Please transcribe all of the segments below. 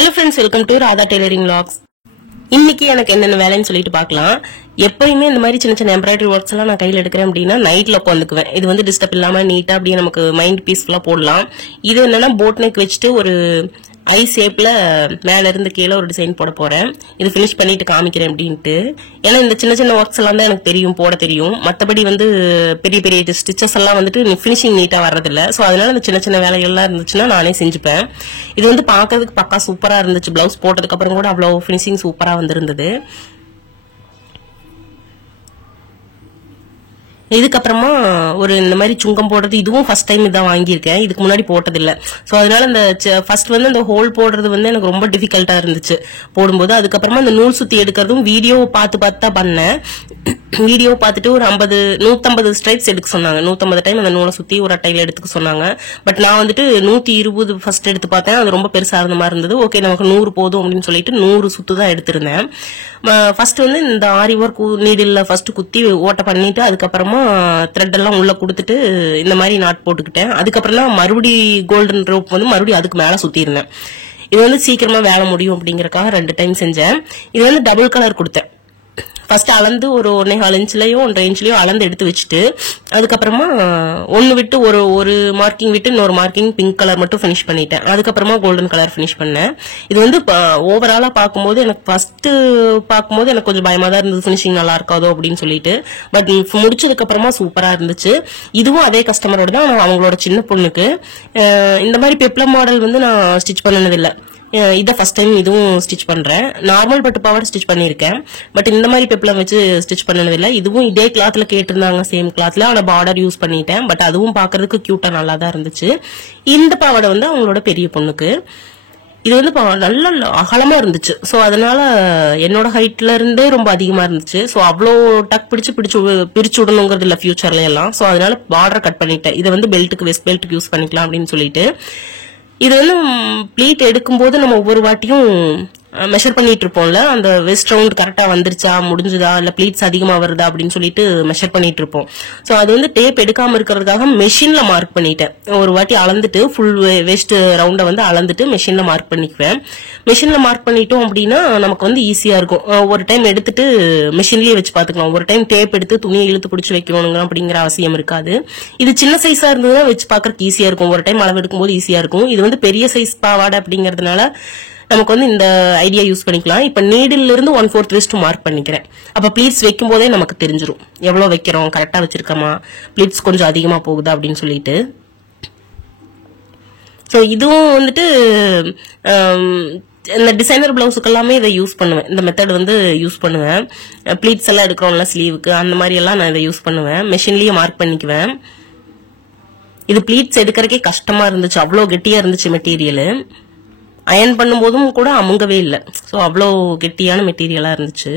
Hello friends, welcome to Radha Tailoring Vlogs. இன்னைக்கு எனக்கு என்னென்ன வேலைன்னு சொல்லிட்டு பார்க்கலாம். எப்பவுமே இந்த மாதிரி சின்ன சின்ன எம்ப்ராய்டரி ஒர்க்ஸ் எல்லாம் நான் கையில எடுக்கிறேன் அப்படின்னா நைட்ல உட்காந்துக்குவேன். இது வந்து டிஸ்டர்ப் இல்லாம நீட்டா அப்படியே நமக்கு மைண்ட் பீஸ்ஃபுல்லா போடலாம். இது என்னன்னா போட் நெக் வச்சுட்டு ஒரு ஐ ஷேப்ல மேல இருந்து கீழே ஒரு டிசைன் போட போறேன். இது ஃபினிஷ் பண்ணிட்டு காமிக்கிறேன் அப்படின்ட்டு. ஏன்னா இந்த சின்ன சின்ன ஒர்க்ஸ் எல்லாம் தான் எனக்கு தெரியும், போட தெரியும். மற்றபடி வந்து பெரிய பெரிய ஸ்டிச்சஸ் எல்லாம் வந்துட்டு ஃபினிஷிங் நீட்டா வர்றதில்ல. ஸோ அதனால இந்த சின்ன சின்ன வேலைகள்லாம் இருந்துச்சுன்னா நானே செஞ்சுப்பேன். இது வந்து பாக்கிறதுக்கு பக்கா சூப்பரா இருந்துச்சு. பிளவுஸ் போட்டதுக்கு அப்புறம் கூட அவ்வளவு ஃபினிஷிங் சூப்பரா வந்திருந்தது. இதுக்கப்புறமா ஒரு இந்த மாதிரி சுங்கம் போடுறது இதுவும் ஃபர்ஸ்ட் டைம் இதான் வாங்கியிருக்கேன். இதுக்கு முன்னாடி போட்டதில்லை. ஸோ அதனால இந்த ஃபர்ஸ்ட் வந்து இந்த ஹோல் போடுறது வந்து எனக்கு ரொம்ப டிஃபிகல்ட்டா இருந்துச்சு போடும்போது. அதுக்கப்புறமா இந்த நூல் சுத்தி எடுக்கிறதும் வீடியோ பார்த்து தான் பண்ணேன். வீடியோ பார்த்துட்டு ஒரு 150 ஸ்ட்ரைப்ஸ் எடுக்க சொன்னாங்க. 150 டைம் அந்த நூலை சுத்தி ஒரு அட்டையில எடுத்துக்க சொன்னாங்க. பட் நான் வந்துட்டு 120 ஃபர்ஸ்ட் எடுத்து பார்த்தேன். அது ரொம்ப பெருசா இருந்த மாதிரி இருந்தது. ஓகே நமக்கு 100 போதும் அப்படின்னு சொல்லிட்டு 100 சுத்து தான் எடுத்திருந்தேன். ஃபர்ஸ்ட் வந்து இந்த ஆரி ஒர்க் நீடில் ஃபர்ஸ்ட் குத்தி ஓட்ட பண்ணிட்டு அதுக்கப்புறமா த்ரெட் எல்லாம் உள்ள கொடுத்துட்டு இந்த மாதிரி நாட் போட்டுக்கிட்டேன். அதுக்கப்புறம் தான் மறுபடி கோல்டன் ரோப் வந்து மறுபடியும் அதுக்கு மேல சுத்தி இருந்தேன். இது வந்து சீக்கிரமா வேலை முடியும் அப்படிங்கறக்காக 2 டைம் செஞ்சேன். இது வந்து டபுள் கலர் கொடுத்தேன். ஃபர்ஸ்ட் அளந்து ஒரு 1.25 இன்ச்லயோ 1.5 இன்ச்லயோ அளந்து எடுத்து வச்சுட்டு அதுக்கப்புறமா ஒன்னு விட்டு ஒரு மார்க்கிங் விட்டு இன்னொரு மார்க்கிங் பிங்க் கலர் மட்டும் ஃபினிஷ் பண்ணிட்டேன். அதுக்கப்புறமா கோல்டன் கலர் ஃபினிஷ் பண்ணேன். இது வந்து ஓவராலா பார்க்கும்போது எனக்கு ஃபர்ஸ்ட் பார்க்கும்போது எனக்கு கொஞ்சம் பயமா தான் இருந்தது, ஃபினிஷிங் நல்லா இருக்காதோ அப்படின்னு சொல்லிட்டு. பட் முடிச்சதுக்கு அப்புறமா சூப்பரா இருந்துச்சு. இதுவும் அதே கஸ்டமரோட தான், அவங்களோட சின்ன பொண்ணுக்கு. இந்த மாதிரி பெப்ளம் மாடல் வந்து நான் ஸ்டிச் பண்ணனதில்லை. இதை ஃபர்ஸ்ட் டைம் இதுவும் ஸ்டிச் பண்றேன். நார்மல் பட்டு பாவாடை ஸ்டிச் பண்ணிருக்கேன். பட் இந்த மாதிரி பெப்ளம் வச்சு ஸ்டிச் பண்ணதில்லை. இதுவும் இதே கிளாத்ல கேட்டிருந்தாங்க, சேம் கிளாத்ல. ஆனா பார்டர் யூஸ் பண்ணிட்டேன். பட் அதுவும் பாக்குறதுக்கு கியூட்டா நல்லா தான் இருந்துச்சு. இந்த பாவாடை வந்து அவங்களோட பெரிய பொண்ணுக்கு. இது வந்து நல்ல அகலமா இருந்துச்சு. சோ அதனால என்னோட ஹைட்ல இருந்தே ரொம்ப அதிகமா இருந்துச்சு. சோ அவ்வளோ டக் பிரிச்சு விடணுங்கிறது இல்ல ஃபியூச்சர்ல எல்லாம். சோ அதனால பார்டர் கட் பண்ணிட்டேன். இதை வந்து பெல்ட்டுக்கு வெஸ்ட் பெல்ட்டுக்கு யூஸ் பண்ணிக்கலாம் அப்படின்னு சொல்லிட்டு. இது வந்து ப்ளீட் எடுக்கும்போது நம்ம ஒவ்வொரு வாட்டியும் மெஷர் பண்ணிட்டு இருப்போம்ல, அந்த வெஸ்ட் ரவுண்ட் கரெக்டா வந்துருச்சா, முடிஞ்சுதா, இல்ல ப்ளீட்ஸ் அதிகமா வருதா அப்படின்னு சொல்லிட்டு மெஷர் பண்ணிட்டு இருப்போம். சோ அது வந்து டேப் எடுக்காம இருக்கிறதுக்காக மெஷின்ல மார்க் பண்ணிட்டேன். ஒரு வாட்டி அளந்துட்டு ஃபுல் வெஸ்ட் ரவுண்ட வந்து அளந்துட்டு மெஷின்ல மார்க் பண்ணிக்குவேன். மெஷின்ல மார்க் பண்ணிட்டோம் அப்படின்னா நமக்கு வந்து ஈஸியா இருக்கும். ஒரு டைம் எடுத்துட்டு மெஷின்லயே வச்சு பாத்துக்கலாம். ஒரு டைம் டேப் எடுத்து துணியை இழுத்து பிடிச்சு வைக்கணுங்க அப்படிங்கிற அவசியம் இருக்காது. இது சின்ன சைஸா இருந்ததுன்னா வச்சு பாக்குறதுக்கு ஈஸியா இருக்கும். ஒரு டைம் அளவு எடுக்கும்போது ஈஸியா இருக்கும். இது வந்து பெரிய சைஸ் பாவாடை அப்படிங்கறதுனால நமக்கு வந்து இந்த ஐடியா யூஸ் பண்ணிக்கலாம். இப்ப நீடில் இருந்து 1/4 ரெஸ்ட் மார்க் பண்ணிக்கிறேன். அப்ப ப்ளீட்ஸ் வைக்கும் போதே நமக்கு தெரிஞ்சிடும் எவ்வளவு வைக்கிறோம், கரெக்டா வச்சிருக்கோமா, ப்ளீட்ஸ் கொஞ்சம் அதிகமா போகுதா அப்படின்னு சொல்லிட்டு. சோ இதுவும் வந்துட்டு இந்த டிசைனர் பிளவுஸுக்கு எல்லாமே இதை யூஸ் பண்ணுவேன். இந்த மெத்தட் வந்து யூஸ் பண்ணுவேன். ப்ளீட்ஸ் எல்லாம் எடுக்கிறோம்ல ஸ்லீவுக்கு, அந்த மாதிரி எல்லாம் நான் இதை யூஸ் பண்ணுவேன். மெஷின்லயே மார்க் பண்ணிக்குவேன். இது ப்ளீட்ஸ் எடுக்கிறதுக்கே கஷ்டமா இருந்துச்சு. அவ்வளோ கெட்டியா இருந்துச்சு மெட்டீரியல். அயன் பண்ணும்போதும் கூட அமுங்கவே இல்லை. ஸோ அவ்வளோ கெட்டியான மெட்டீரியலா இருந்துச்சு.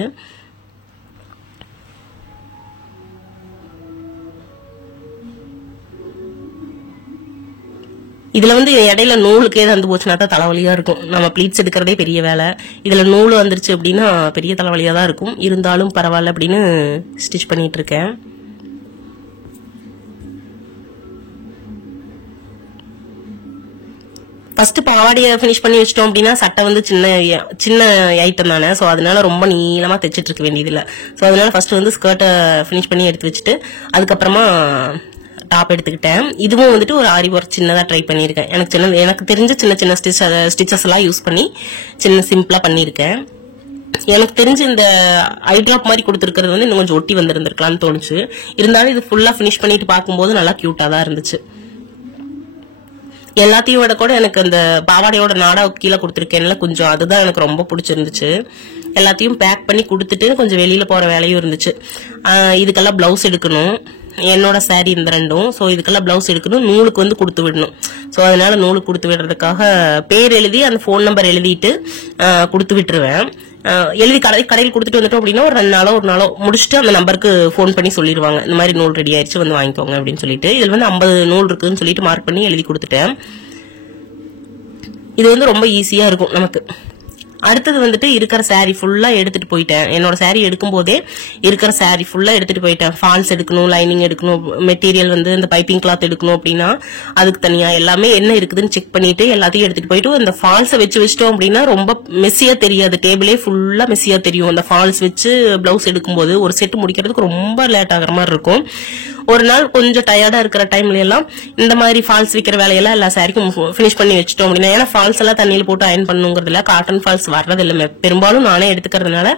இதுல வந்து இடையில நூலுக்கு ஏதாவது வந்து போச்சுன்னா தான் தலைவலியா இருக்கும். நம்ம ப்ளீட்ஸ் எடுக்கிறதே பெரிய வேலை. இதுல நூல் வந்துருச்சு அப்படின்னா பெரிய தலைவலியா தான் இருக்கும். இருந்தாலும் பரவாயில்ல அப்படின்னு ஸ்டிச் பண்ணிட்டு இருக்கேன். ஃபர்ஸ்ட் பாவாடியை பினிஷ் பண்ணி வச்சிட்டோம் அப்படின்னா சட்டை வந்து சின்ன ஐட்டம் தானே. சோ அதனால ரொம்ப நீளமா தைச்சிட்டு இருக்க வேண்டியது இல்ல. சோ அதனால ஃபர்ஸ்ட் வந்து ஸ்கர்ட்டை பினிஷ் பண்ணி எடுத்து வச்சுட்டு அதுக்கப்புறமா டாப் எடுத்துக்கிட்டேன். இதுவும் வந்துட்டு ஒரு ஆரி ஒர்க் சின்னதா ட்ரை பண்ணிருக்கேன். எனக்கு தெரிஞ்ச சின்ன ஸ்டிச்சஸ் எல்லாம் யூஸ் பண்ணி சிம்பிளா பண்ணிருக்கேன். எனக்கு தெரிஞ்சு இந்த ஐ டிராப் மாதிரி கொடுத்துருக்கிறது வந்து இன்னும் கொஞ்சம் ஒட்டி வந்திருந்திருக்கலாம்னு தோணுச்சு. இருந்தாலும் இது ஃபுல்லா பினிஷ் பண்ணிட்டு பார்க்கும்போது நல்லா கியூட்டா தான் இருந்துச்சு. எல்லாத்தையும் விட கூட எனக்கு அந்த பாவாடையோட நாடா கீழே கொடுத்துருக்கேன்ல கொஞ்சம், அதுதான் எனக்கு ரொம்ப பிடிச்சிருந்துச்சு. எல்லாத்தையும் பேக் பண்ணி கொடுத்துட்டு கொஞ்சம் வெளியில போற வேலையும் இருந்துச்சு. இதுக்கெல்லாம் பிளவுஸ் எடுக்கணும். என்னோட சாரி இந்த ரெண்டும். சோ இதுக்கெல்லாம் பிளவுஸ் எடுக்கணும். நூலுக்கு வந்து கொடுத்து விடணும். சோ அதனால நூலுக்கு கொடுத்து விடுறதுக்காக பேர் எழுதி அந்த போன் நம்பர் எழுதிட்டு கொடுத்து விட்டுருவேன். எழுதி கடையில் கொடுத்துட்டு வந்துட்டோம் அப்படின்னா ஒரு 2 நாளோ முடிச்சுட்டு அந்த நம்பருக்கு போன் பண்ணி சொல்லிடுவாங்க, இந்த மாதிரி நூல் ரெடி ஆயிடுச்சு வந்து வாங்கிக்கோங்க அப்படின்னு சொல்லிட்டு. இதுல வந்து 50 நூல் இருக்குன்னு சொல்லிட்டு மார்க் பண்ணி எழுதி கொடுத்துட்டேன். இது வந்து ரொம்ப ஈஸியா இருக்கும் நமக்கு. அடுத்தது வந்துட்டு இருக்கிற saree ஃபுல்லா எடுத்துட்டு போயிட்டேன். என்னோட saree எடுக்கும் போதே இருக்கிற saree ஃபுல்லா எடுத்துட்டு போயிட்டேன். ஃபால்ஸ் எடுக்கணும், லைனிங் எடுக்கணும், மெட்டீரியல் வந்து இந்த பைப்பிங் கிளாத் எடுக்கணும் அப்படின்னா அதுக்கு தனியா எல்லாமே என்ன இருக்குதுன்னு செக் பண்ணிட்டு எல்லாத்தையும் எடுத்துட்டு போயிட்டு அந்த ஃபால்ஸை வச்சிட்டோம் அப்படின்னா ரொம்ப மெஸ்ஸியா தெரியாது. டேபிளே ஃபுல்லா மெஸ்ஸியா தெரியும். அந்த ஃபால்ஸ் வச்சு பிளவுஸ் எடுக்கும்போது ஒரு செட் முடிக்கிறதுக்கு ரொம்ப லேட் ஆகிற மாதிரி இருக்கும். ஒரு நாள் கொஞ்சம் டயர்டா இருக்கிற டைம்ல எல்லாம் இந்த மாதிரி ஃபால்ஸ் வைக்கிற வேலையெல்லாம் எல்லா சாரிக்கும் பினிஷ் பண்ணி வச்சுட்டோம் அப்படின்னா, ஏன்னா ஃபால்ஸ் எல்லாம் தண்ணியில போட்டு அயன் பண்ணுங்கிறதுல காட்டன் ஃபால்ஸ் வர்றது இல்லை. பெரும்பாலும் நானே எடுத்துக்கிறதுனால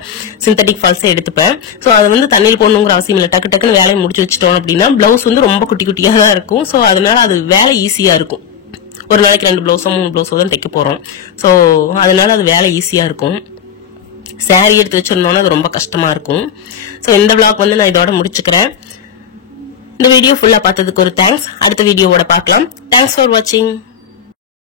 சிந்தட்டிக் ஃபால்ஸே எடுத்துப்பேன். சோ அது வந்து தண்ணியில் போடணுங்கிற அவசியம் இல்லை. டக்கு டக்குன்னு வேலையை முடிச்சு வச்சுட்டோம் அப்படின்னா பிளவுஸ் வந்து ரொம்ப குட்டி குட்டியா தான் இருக்கும். சோ அதனால அது வேலை ஈஸியா இருக்கும். ஒரு நாளைக்கு 2 பிளவுஸோ 3 பிளவுஸோ தான் தைக்க போறோம். சோ அதனால அது வேலை ஈஸியா இருக்கும். சாரி எடுத்து வச்சிருந்தோம்னா அது ரொம்ப கஷ்டமா இருக்கும். சோ இந்த vlog வந்து நான் இதோட முடிச்சுக்கிறேன். இந்த வீடியோ ஃபுல்லா பார்த்ததுக்கு ஒரு தேங்க்ஸ். அடுத்த வீடியோவோட பார்க்கலாம். தேங்க்ஸ் ஃபார் வாட்சிங்.